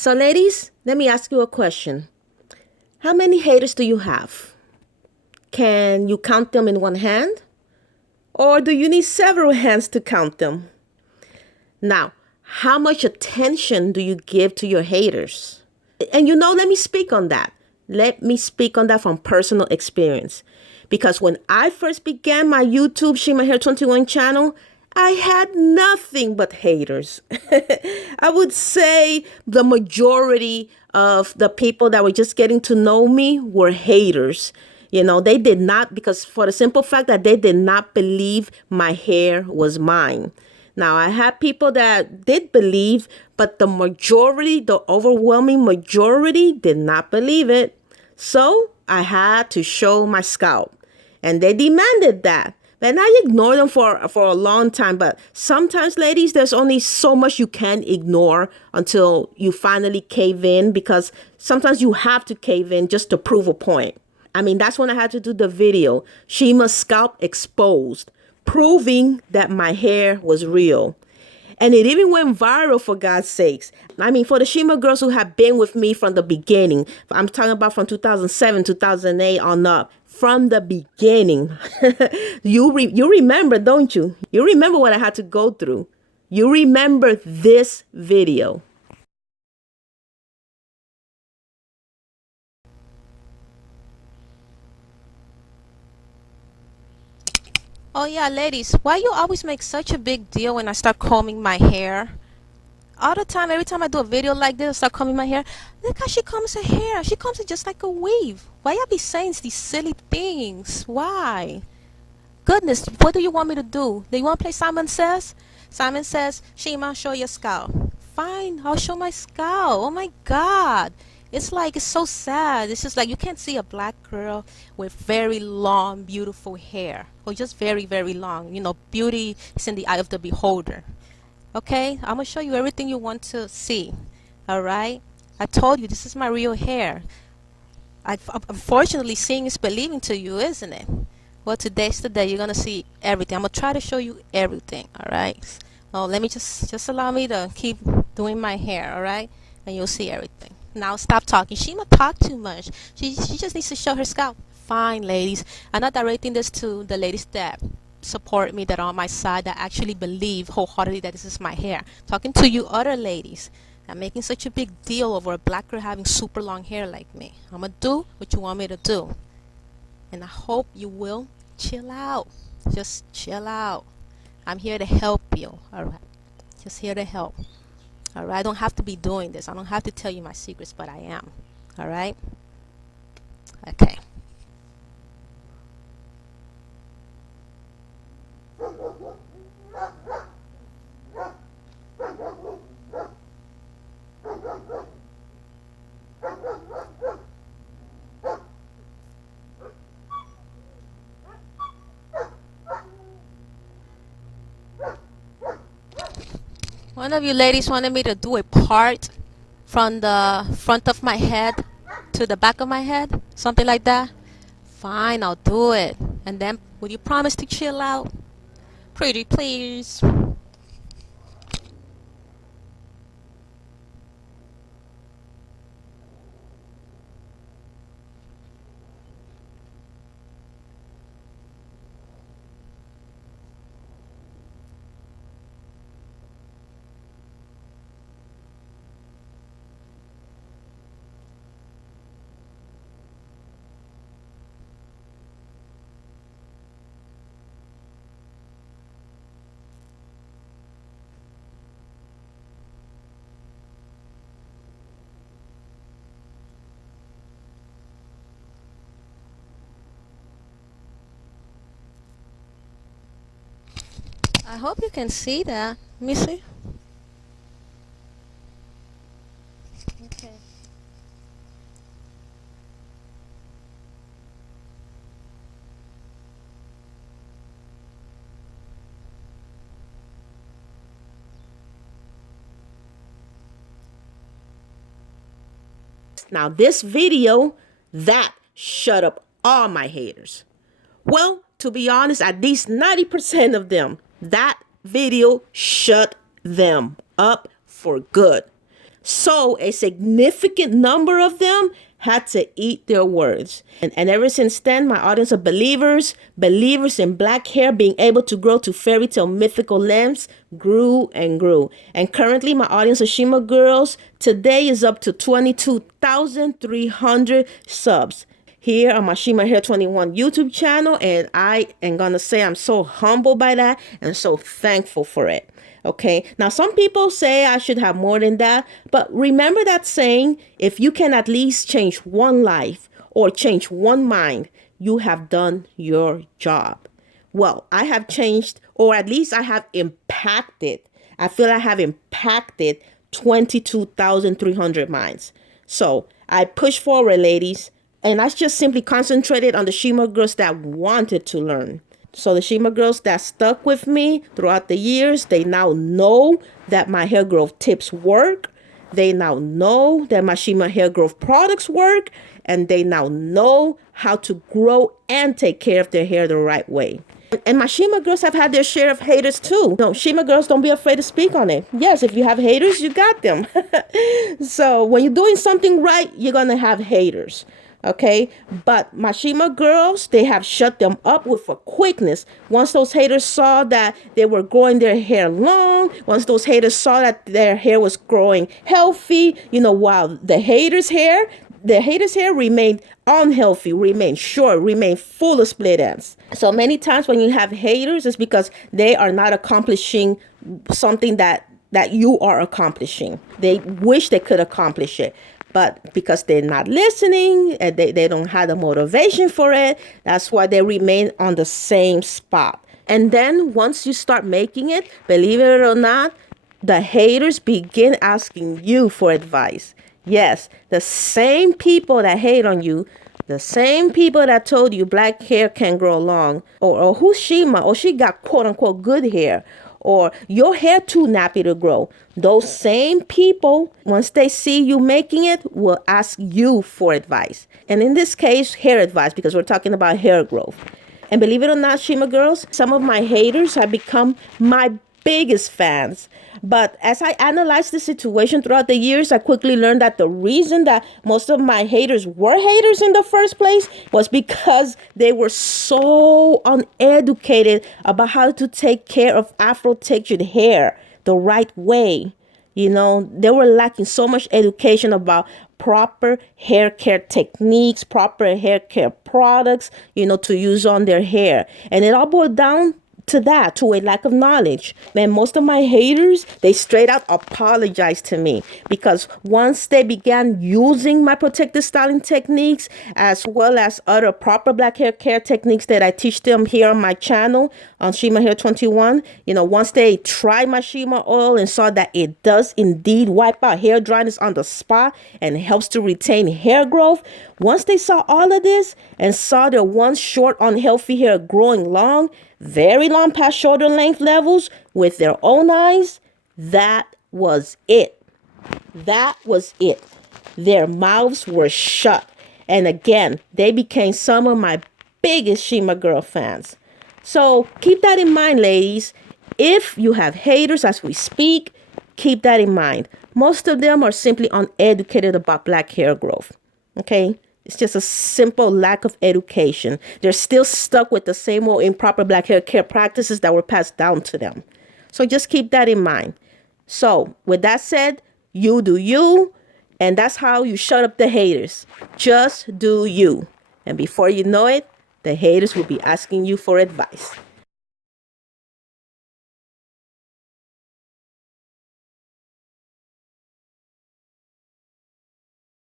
So ladies, let me ask you a question. How many haters do you have? Can you count them in one hand? Or do you need several hands to count them? Now, how much attention do you give to your haters? And let me speak on that. Let me speak on that from personal experience. Because when I first began my YouTube Shima Hair 21 channel, I had nothing but haters. I would say the majority of the people that were just getting to know me were haters. They did not, because for the simple fact that they did not believe my hair was mine. Now, I had people that did believe, but the overwhelming majority did not believe it. So I had to show my scalp, and they demanded that. And I ignored them for a long time. But sometimes, ladies, there's only so much you can ignore until you finally cave in, because sometimes you have to cave in just to prove a point. I mean, that's when I had to do the video, Shima's Scalp Exposed, proving that my hair was real. And it even went viral, for God's sakes. I mean, for the Shima girls who have been with me from the beginning, I'm talking about from 2007, 2008 on up, from the beginning. You remember, don't you? You remember what I had to go through. You remember this video. Oh yeah, ladies, why you always make such a big deal when I start combing my hair? All the time, every time I do a video like this, I start combing my hair. Look how she combs her hair. She combs it just like a weave. Why y'all be saying these silly things? Why? Goodness, what do you want me to do? Do you want to play Simon Says? Simon Says, Shima, show your scalp. Fine, I'll show my scalp. Oh my God. It's so sad. It's just like you can't see a black girl with very long, beautiful hair. Or just very, very long. Beauty is in the eye of the beholder. Okay? I'm going to show you everything you want to see. Alright? I told you this is my real hair. Unfortunately, seeing is believing to you, isn't it? Well, today's the day. You're going to see everything. I'm going to try to show you everything. Alright? Oh, let me just allow me to keep doing my hair. Alright? And you'll see everything. Now stop talking. Shima talk too much. She just needs to show her scalp. Fine, ladies. I'm not directing this to the ladies that support me, that are on my side, that actually believe wholeheartedly that this is my hair. Talking to you other ladies that making such a big deal over a black girl having super long hair like me. I'm gonna do what you want me to do. And I hope you will chill out. Just chill out. I'm here to help you. Alright. Just here to help. Alright, I don't have to be doing this. I don't have to tell you my secrets, but I am. Alright? Okay. One of you ladies wanted me to do a part from the front of my head to the back of my head, something like that. Fine, I'll do it. And then, will you promise to chill out? Pretty please. I hope you can see that. Let me see. Okay. Now, this video, that shut up all my haters. Well, to be honest, at least 90% of them, that video shut them up for good. So a significant number of them had to eat their words. And ever since then, my audience of believers in black hair being able to grow to fairy tale mythical lengths grew and grew. And currently, my audience of Shima girls today is up to 22,300 subs here on my Shima Hair 21 YouTube channel. And I am going to say I'm so humbled by that and so thankful for it. Okay, now some people say I should have more than that, but remember that saying, if you can at least change one life or change one mind, you have done your job. Well, I have changed, or at least I have impacted. I feel I have impacted 22,300 minds. So I push forward, ladies, and I just simply concentrated on the Shima girls that wanted to learn. So the Shima girls that stuck with me throughout the years, they now know that my hair growth tips work. They now know that my Shima hair growth products work. And they now know how to grow and take care of their hair the right way. And my Shima girls have had their share of haters too. No, Shima girls, don't be afraid to speak on it. Yes, if you have haters, you got them. So when you're doing something right, you're going to have haters. Okay, but my Shima girls, they have shut them up with a quickness. Once those haters saw that they were growing their hair long, once those haters saw that their hair was growing healthy, while the haters' hair remained unhealthy, remained short, remained full of split ends. So many times when you have haters, it's because they are not accomplishing something that you are accomplishing. They wish they could accomplish it. But because they're not listening and they don't have the motivation for it, that's why they remain on the same spot. And then once you start making it, believe it or not, the haters begin asking you for advice. Yes, the same people that hate on you, the same people that told you black hair can grow long, or who's Shima, or she got quote unquote good hair, or your hair too nappy to grow. Those same people, once they see you making it, will ask you for advice. And in this case, hair advice, because we're talking about hair growth. And believe it or not, Shima girls, some of my haters have become my biggest fans. But as I analyzed the situation throughout the years, I quickly learned that the reason that most of my haters were haters in the first place was because they were so uneducated about how to take care of afro-textured hair the right way. They were lacking so much education about proper hair care techniques, proper hair care products, to use on their hair. And it all boiled down to a lack of knowledge. And most of my haters, they straight out apologized to me, because once they began using my protective styling techniques, as well as other proper black hair care techniques that I teach them here on my channel on Shima Hair 21, once they tried my Shima oil and saw that it does indeed wipe out hair dryness on the spot and helps to retain hair growth, once they saw all of this and saw their once short unhealthy hair growing long, very long past shoulder length levels with their own eyes, that was it. That was it. Their mouths were shut. And again, they became some of my biggest Shima girl fans. So keep that in mind, ladies. If you have haters as we speak, keep that in mind. Most of them are simply uneducated about black hair growth. Okay? It's just a simple lack of education. They're still stuck with the same old improper black hair care practices that were passed down to them. So just keep that in mind. So with that said, you do you, and that's how you shut up the haters. Just do you. And before you know it, the haters will be asking you for advice.